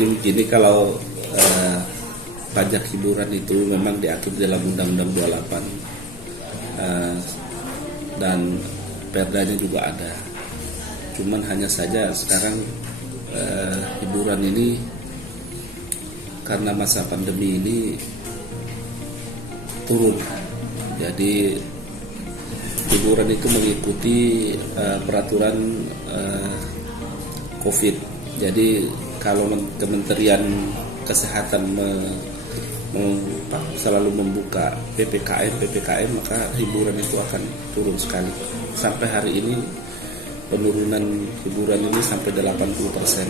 Jadi begini, kalau pajak hiburan itu memang diatur dalam Undang-Undang 28 dan perdanya juga ada. Cuman hanya saja sekarang hiburan ini karena masa pandemi ini turun. Jadi hiburan itu mengikuti peraturan COVID. Jadi kalau Kementerian Kesehatan selalu membuka PPKM, maka hiburan itu akan turun sekali. Sampai hari ini penurunan hiburan ini sampai 80%.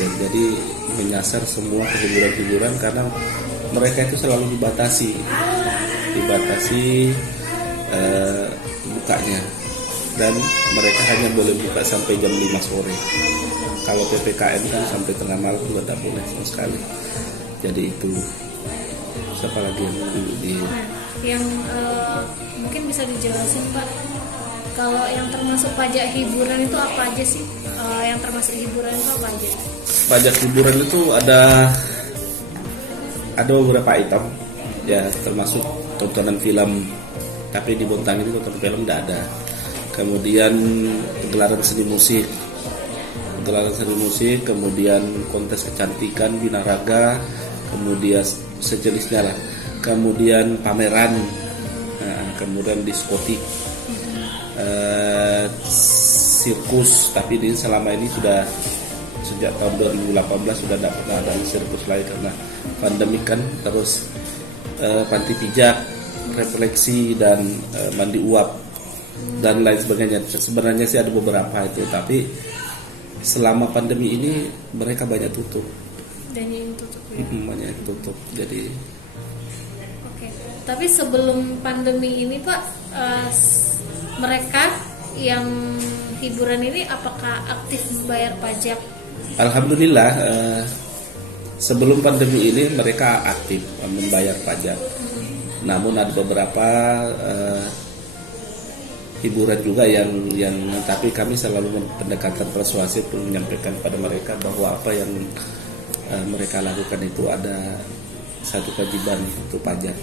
Jadi menyasar semua hiburan-hiburan karena mereka itu selalu dibatasi bukanya, dan mereka hanya boleh buka sampai jam 5 sore. Kalau PPKM kan sampai tengah malam juga tidak boleh sama sekali. Jadi itu siapa lagi yang mungkin bisa dijelasin Pak, kalau yang termasuk pajak hiburan itu apa aja sih? Yang termasuk hiburan itu apa aja? Pajak hiburan itu ada beberapa item ya, termasuk tontonan film, tapi di Bontang ini tontonan film tidak ada. Kemudian gelaran seni musik, kemudian kontes kecantikan, binaraga, kemudian sejenisnya lah, kemudian pameran, kemudian diskotik, sirkus, tapi ini selama ini sudah sejak tahun 2018 sudah tidak pernah ada sirkus lagi karena pandemi kan. Terus panti pijat, refleksi, dan mandi uap dan lain sebagainya. Sebenarnya sih ada beberapa itu, tapi selama pandemi ini mereka banyak tutup. Dan yang tutup ya? Banyak yang tutup. Jadi oke. Tapi sebelum pandemi ini Pak, mereka yang hiburan ini apakah aktif membayar pajak? Alhamdulillah, sebelum pandemi ini mereka aktif membayar pajak. Namun ada beberapa hiburan juga yang tapi kami selalu pendekatan persuasif menyampaikan pada mereka bahwa apa yang mereka lakukan itu ada satu kewajiban untuk pajak.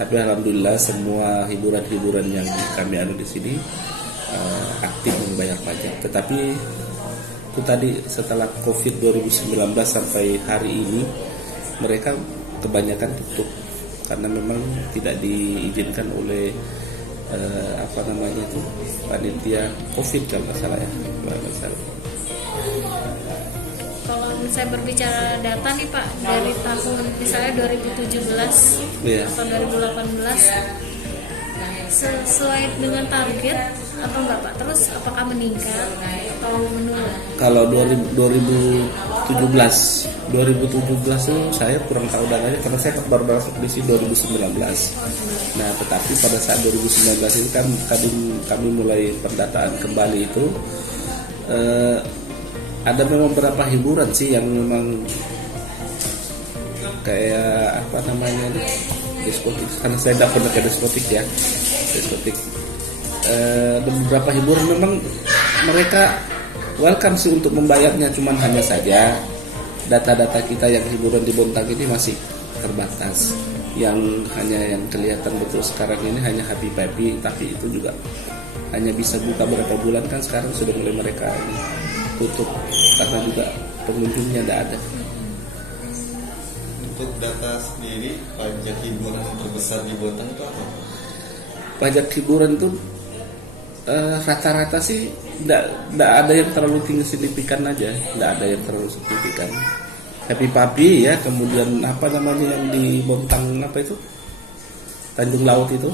Tapi alhamdulillah semua hiburan-hiburan yang kami ada di sini aktif membayar pajak. Tetapi itu tadi setelah COVID 2019 sampai hari ini mereka kebanyakan tutup karena memang tidak diizinkan oleh panitia COVID kalau nggak salah ya. Kalau misalnya berbicara data nih Pak, dari tahun misalnya 2017 atau 2018 sesuai dengan target atau enggak Pak? Terus apakah meningkat atau menurun? Kalau 2017 itu saya kurang tahu datanya karena saya baru masuk di sini 2019. Nah, tetapi pada saat 2019 itu kan kami mulai pendataan kembali itu ada memang beberapa hiburan sih yang memang kayak diskotik, karena saya tidak pernah ke diskotik ya. Beberapa hiburan memang mereka welcome sih untuk membayarnya, cuman hanya saja data-data kita yang hiburan di Bontang ini masih terbatas. Yang kelihatan betul sekarang ini hanya happy, tapi itu juga hanya bisa buka berapa bulan, kan sekarang sudah mulai mereka tutup karena juga pengunjungnya tidak ada. Untuk data sendiri, pajak hiburan yang terbesar di Bontang itu apa? Pajak hiburan itu rata-rata sih tidak ada yang terlalu tinggi signifikan aja, tidak ada yang terlalu signifikan. Happy Papi ya, kemudian yang di Bontang Tanjung Laut itu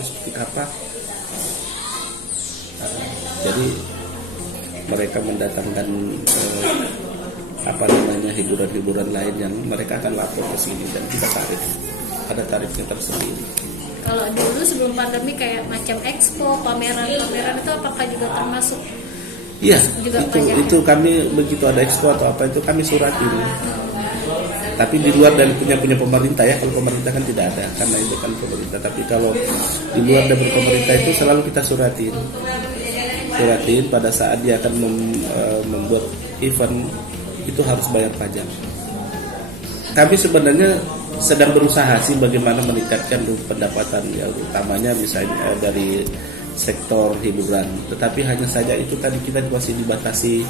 seperti apa? Jadi mereka mendatangkan hiburan-hiburan lain yang mereka akan lapor ke sini dan kita ada tarifnya tersendiri. Kalau dulu sebelum pandemi kayak macam expo, pameran itu apakah juga termasuk? Iya, itu kami begitu ada expo atau apa itu kami suratin. Tapi di luar dari punya pemerintah ya, kalau pemerintah kan tidak ada karena itu kan pemerintah. Tapi kalau di luar dari pemerintah itu selalu kita suratin pada saat dia akan membuat event itu harus bayar pajak. Kami sebenarnya sedang berusaha sih bagaimana meningkatkan pendapatan ya, utamanya misalnya dari sektor hiburan. Tetapi hanya saja itu tadi kita masih dibatasi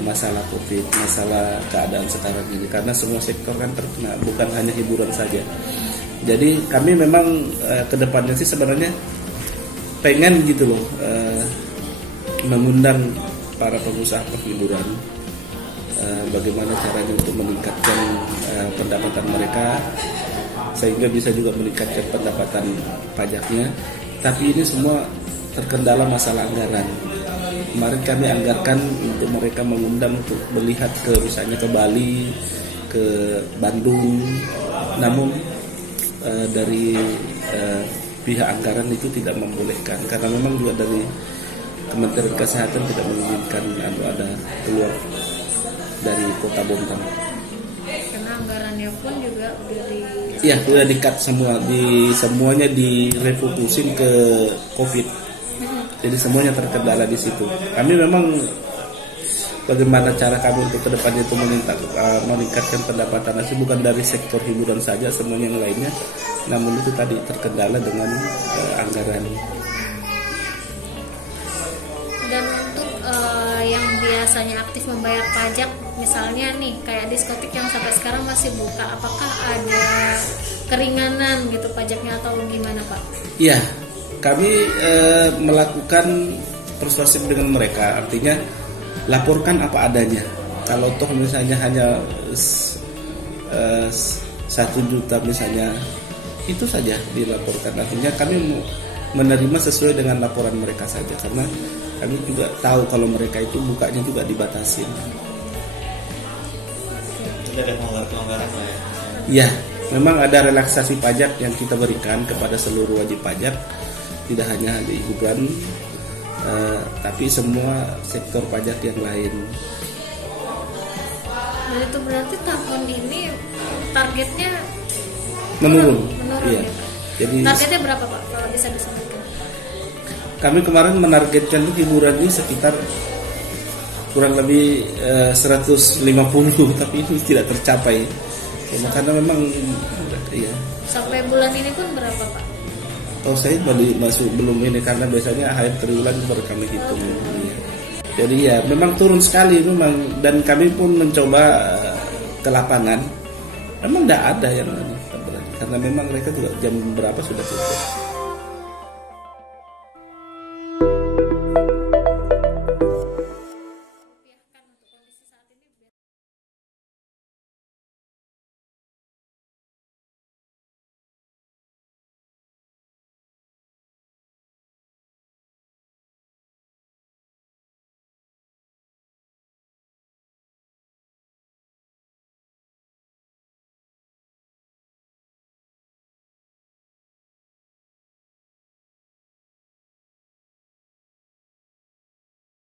masalah COVID, masalah keadaan sekarang ini, karena semua sektor kan terkena, bukan hanya hiburan saja. Jadi kami memang kedepannya sih sebenarnya pengen gitu loh mengundang para pengusaha perhiburan, bagaimana caranya untuk meningkatkan pendapatan mereka sehingga bisa juga meningkatkan pendapatan pajaknya. Tapi ini semua terkendala masalah anggaran. Kemarin kami anggarkan untuk mereka mengundang untuk melihat ke misalnya ke Bali, ke Bandung, namun dari pihak anggaran itu tidak membolehkan karena memang juga dari Kementerian Kesehatan tidak menginginkan ada keluar dari kota Bontang. Karena anggarannya pun juga udah di-cut semua, semuanya direfokusin ke COVID. Jadi semuanya terkendala di situ. Kami memang bagaimana cara kami untuk kedepannya itu meningkatkan pendapatan asli bukan dari sektor hiburan saja, semuanya yang lainnya. Namun itu tadi terkendala dengan anggaran. Dan untuk yang biasanya aktif membayar pajak, misalnya nih kayak diskotik yang sampai sekarang masih buka, apakah ada keringanan gitu pajaknya atau gimana Pak? Iya, kami melakukan persuasif dengan mereka, artinya laporkan apa adanya. Kalau toh misalnya hanya 1 juta misalnya, itu saja dilaporkan. Artinya kami menerima sesuai dengan laporan mereka saja, karena kami juga tahu kalau mereka itu bukanya juga dibatasin. Ada pelonggaran lah ya? Ya, memang ada relaksasi pajak yang kita berikan kepada seluruh wajib pajak, tidak hanya di hiburan, tapi semua sektor pajak yang lain. Dan itu berarti tahun ini targetnya Menurun. Iya. Gitu. Jadi targetnya berapa Pak kalau bisa disebutkan? Kami kemarin menargetkan hiburan ini sekitar kurang lebih 150, tapi itu tidak tercapai. Ya, karena memang iya. Sampai bulan ini pun berapa Pak? Oh, saya belum ini karena biasanya akhir triwulan baru kami hitung. Ya. Jadi ya memang turun sekali memang, dan kami pun mencoba ke lapangan. Memang tidak ada yang karena memang mereka juga jam berapa sudah tutup.